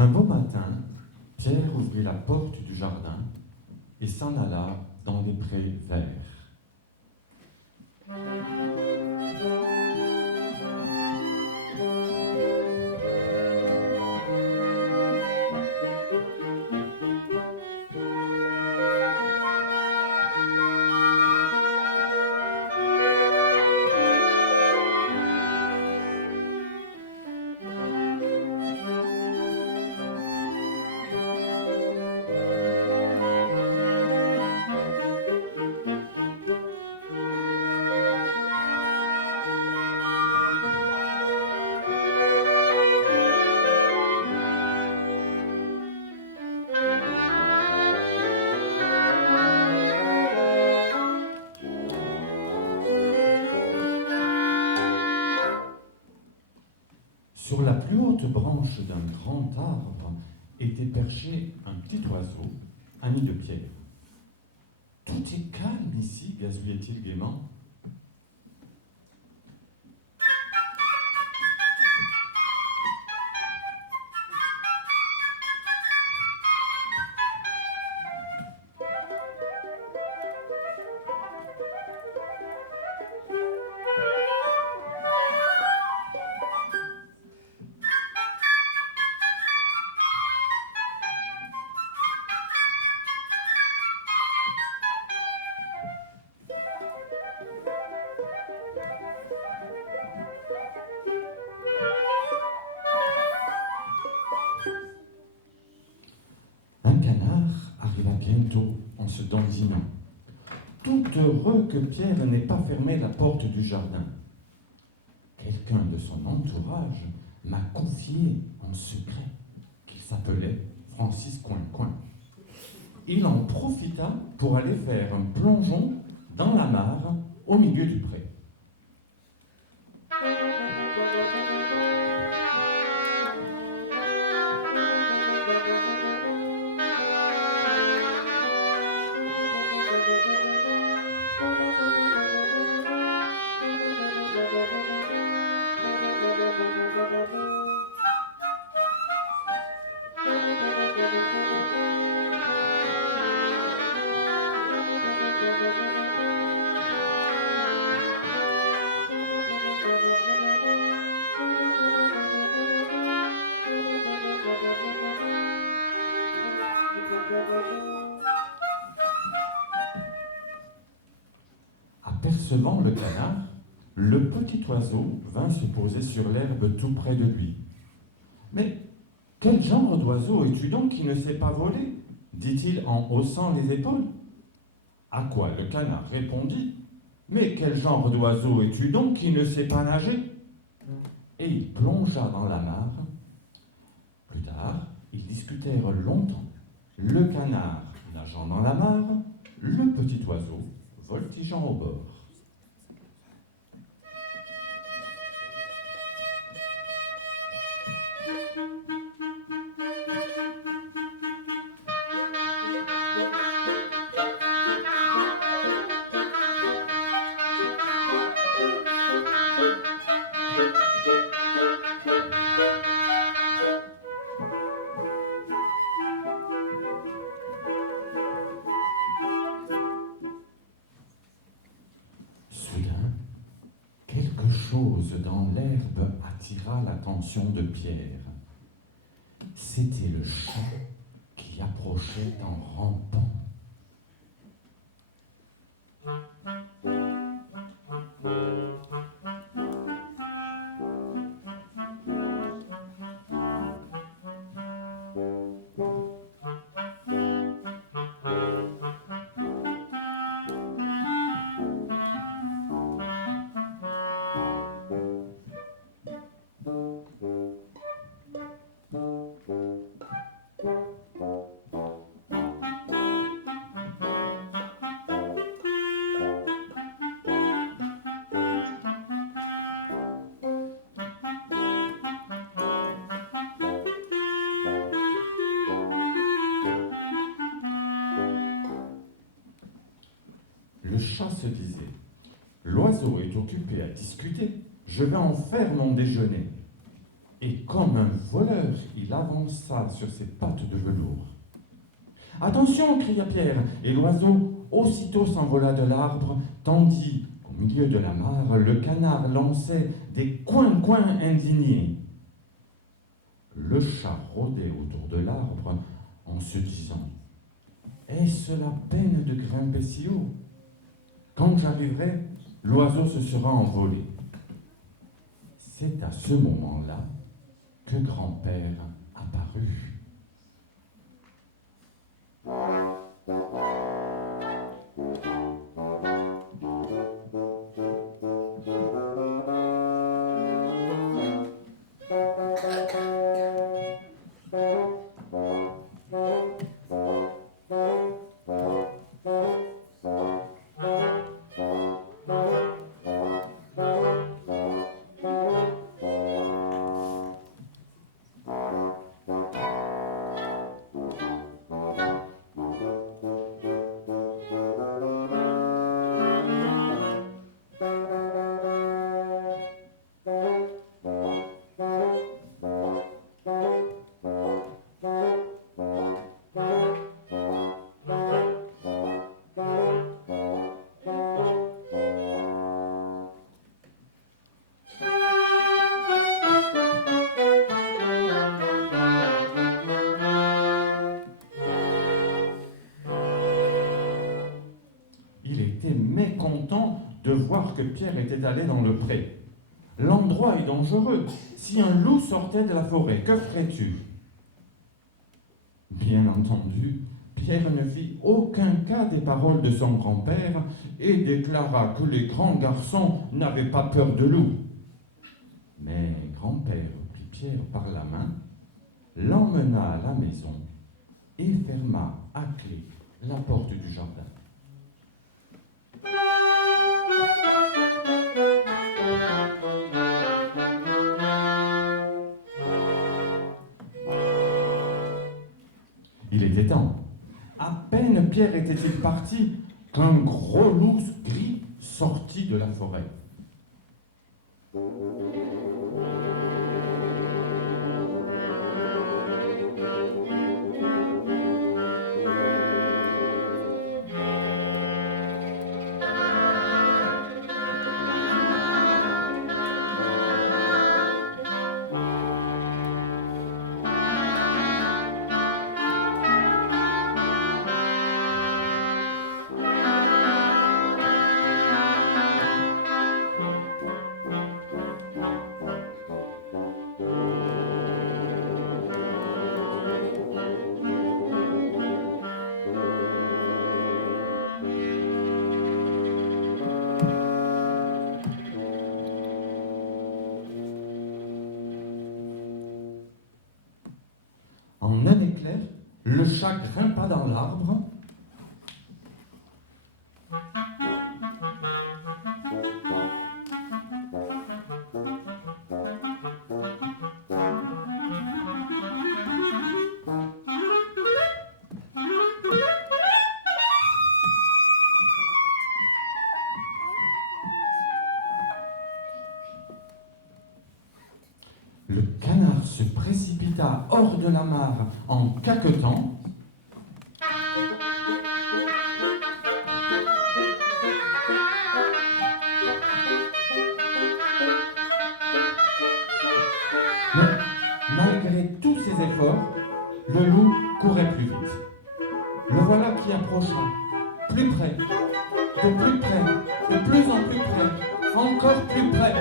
Un beau matin, Pierre ouvrit la porte du jardin et s'en alla dans les prés verts. Sur la plus haute branche d'un grand arbre était perché un petit oiseau, ami de Pierre. « Tout est calme ici, gazouillait-il gaiement. Un canard arriva bientôt en se dandinant, tout heureux que Pierre n'ait pas fermé la porte du jardin. Quelqu'un de son entourage m'a confié en secret qu'il s'appelait Francis Coin-Coin. Il en profita pour aller faire un plongeon dans la mare au milieu du pré. Apercevant le canard, le petit oiseau vint se poser sur l'herbe tout près de lui. « Mais quel genre d'oiseau es-tu donc qui ne sait pas voler ?» dit-il en haussant les épaules. À quoi le canard répondit : « Mais quel genre d'oiseau es-tu donc qui ne sait pas nager ?» Et il plongea dans la mare. Plus tard, ils discutèrent longtemps, le canard nageant dans la mare, le petit oiseau voltigeant au bord. Quelque chose dans l'herbe attira l'attention de Pierre. C'était le chat qui approchait en rampant. Le chat se disait : l'oiseau est occupé à discuter, je vais en faire mon déjeuner. Et comme un voleur, il il avança sur ses pattes de velours. « Attention !» cria Pierre, et l'oiseau aussitôt s'envola de l'arbre, tandis qu'au milieu de la mare, le canard lançait des coins-coins indignés. Le chat rôdait autour de l'arbre en se disant « Est-ce la peine de grimper si haut ? Quand j'arriverai, l'oiseau se sera envolé. » C'est à ce moment-là que grand-père apparut. Il était mécontent de voir que Pierre était allé dans le pré. « L'endroit est dangereux. Si un loup sortait de la forêt, que ferais-tu » Bien entendu, Pierre ne fit aucun cas des paroles de son grand-père et déclara que les grands garçons n'avaient pas peur de loup. Mais grand-père prit Pierre par la main, l'emmena à la maison et ferma à clé la porte du jardin. Il était temps. À peine Pierre était-il parti qu'un gros loup gris sortit de la forêt. En un éclair, le chat grimpa dans l'arbre. Le canard se précipita hors de la mare en caquetant. Mais malgré tous ses efforts, le loup courait plus vite. Le voilà qui approcha, plus près, de plus près, de plus en plus près, encore plus près.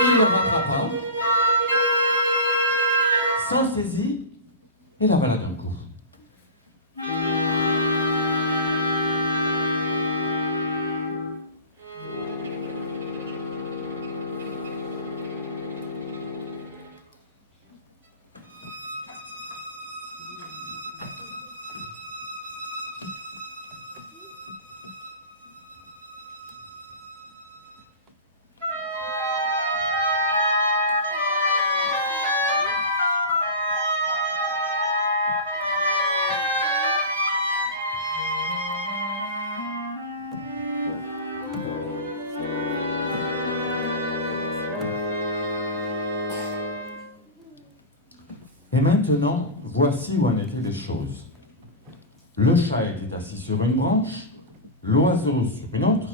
Il le rattrapa, s'en saisit et l'avala d'un coup. Et maintenant, voici où en étaient les choses. Le chat était assis sur une branche, l'oiseau sur une autre,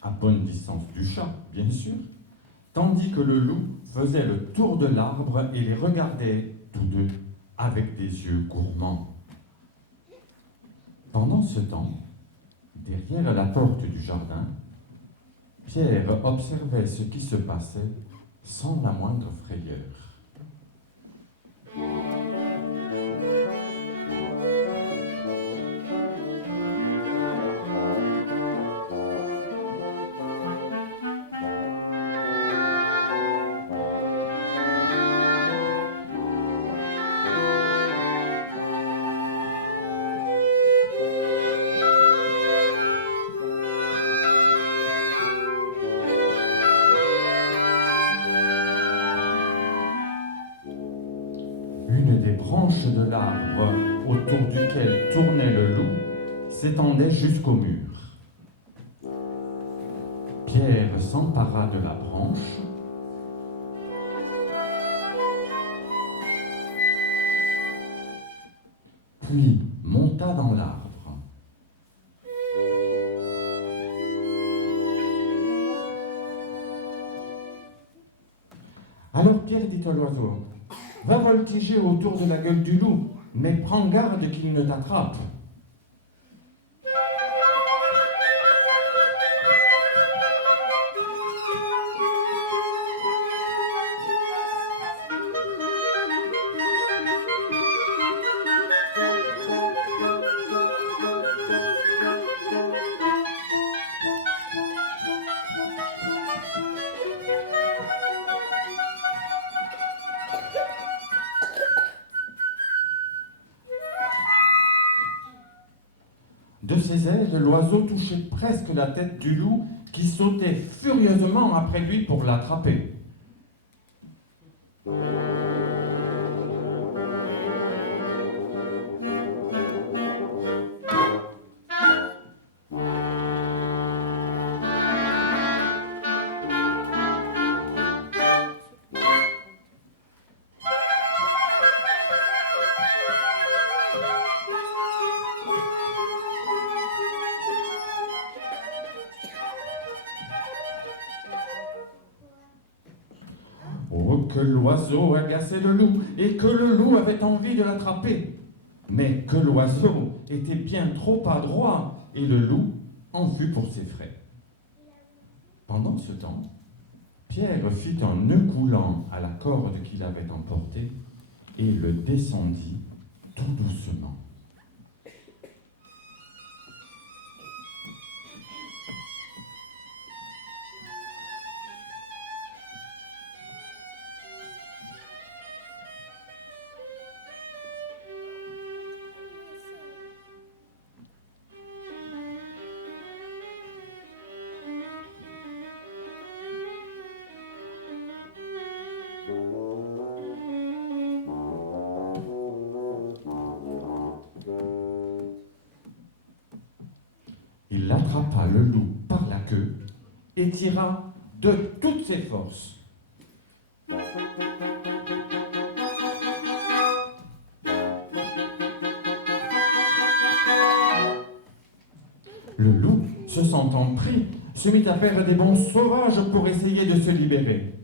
à bonne distance du chat, bien sûr, tandis que le loup faisait le tour de l'arbre et les regardait tous deux avec des yeux gourmands. Pendant ce temps, derrière la porte du jardin, Pierre observait ce qui se passait sans la moindre frayeur. Une des branches de l'arbre autour duquel tournait le loup s'étendait jusqu'au mur. Pierre s'empara de la branche, puis monta dans l'arbre. Alors Pierre dit à l'oiseau: « Va voltiger autour de la gueule du loup, mais prends garde qu'il ne t'attrape. » De ses ailes, l'oiseau touchait presque la tête du loup qui sautait furieusement après lui pour l'attraper. Oh, que l'oiseau agaçait le loup et que le loup avait envie de l'attraper. Mais que l'oiseau était bien trop adroit et le loup en fut pour ses frais. Pendant ce temps, Pierre fit un nœud coulant à la corde qu'il avait emportée et le descendit tout doucement. Il attrapa le loup par la queue et tira de toutes ses forces. Le loup, se sentant pris, se mit à faire des bonds sauvages pour essayer de se libérer.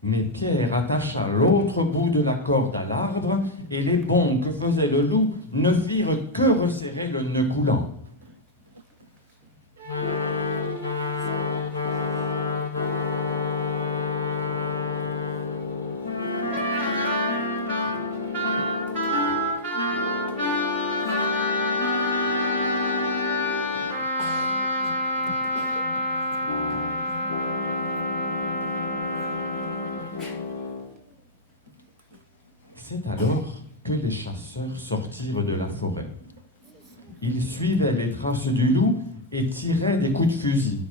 Mais Pierre attacha l'autre bout de la corde à l'arbre, et les bonds que faisait le loup ne firent que resserrer le nœud coulant. C'est alors que les chasseurs sortirent de la forêt. Ils suivaient les traces du loup et tiraient des coups de fusil.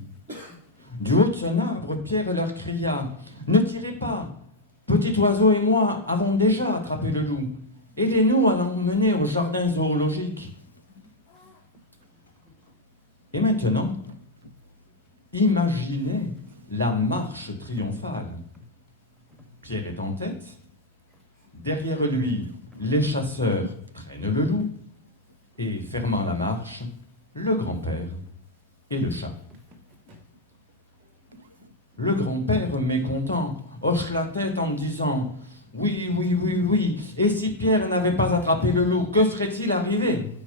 Du haut de son arbre, Pierre leur cria « Ne tirez pas! Petit oiseau et moi avons déjà attrapé le loup. Aidez-nous à l'emmener au jardin zoologique. » Et maintenant, imaginez la marche triomphale. Pierre est en tête. Derrière lui, les chasseurs traînent le loup. Et fermant la marche, le grand-père et le chat. Le grand-père, mécontent, hoche la tête en disant « Oui, oui, oui, oui, et si Pierre n'avait pas attrapé le loup, que serait-il arrivé ?»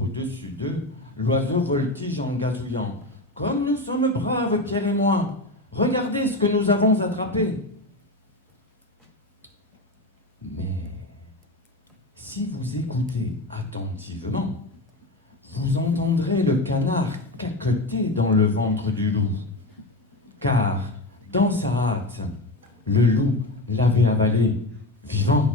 Au-dessus d'eux, l'oiseau voltige en gazouillant « Comme nous sommes braves, Pierre et moi, regardez ce que nous avons attrapé !» Mais si vous écoutez attentivement, vous entendrez le canard caqueter dans le ventre du loup. Car, dans sa hâte, le loup l'avait avalé vivant.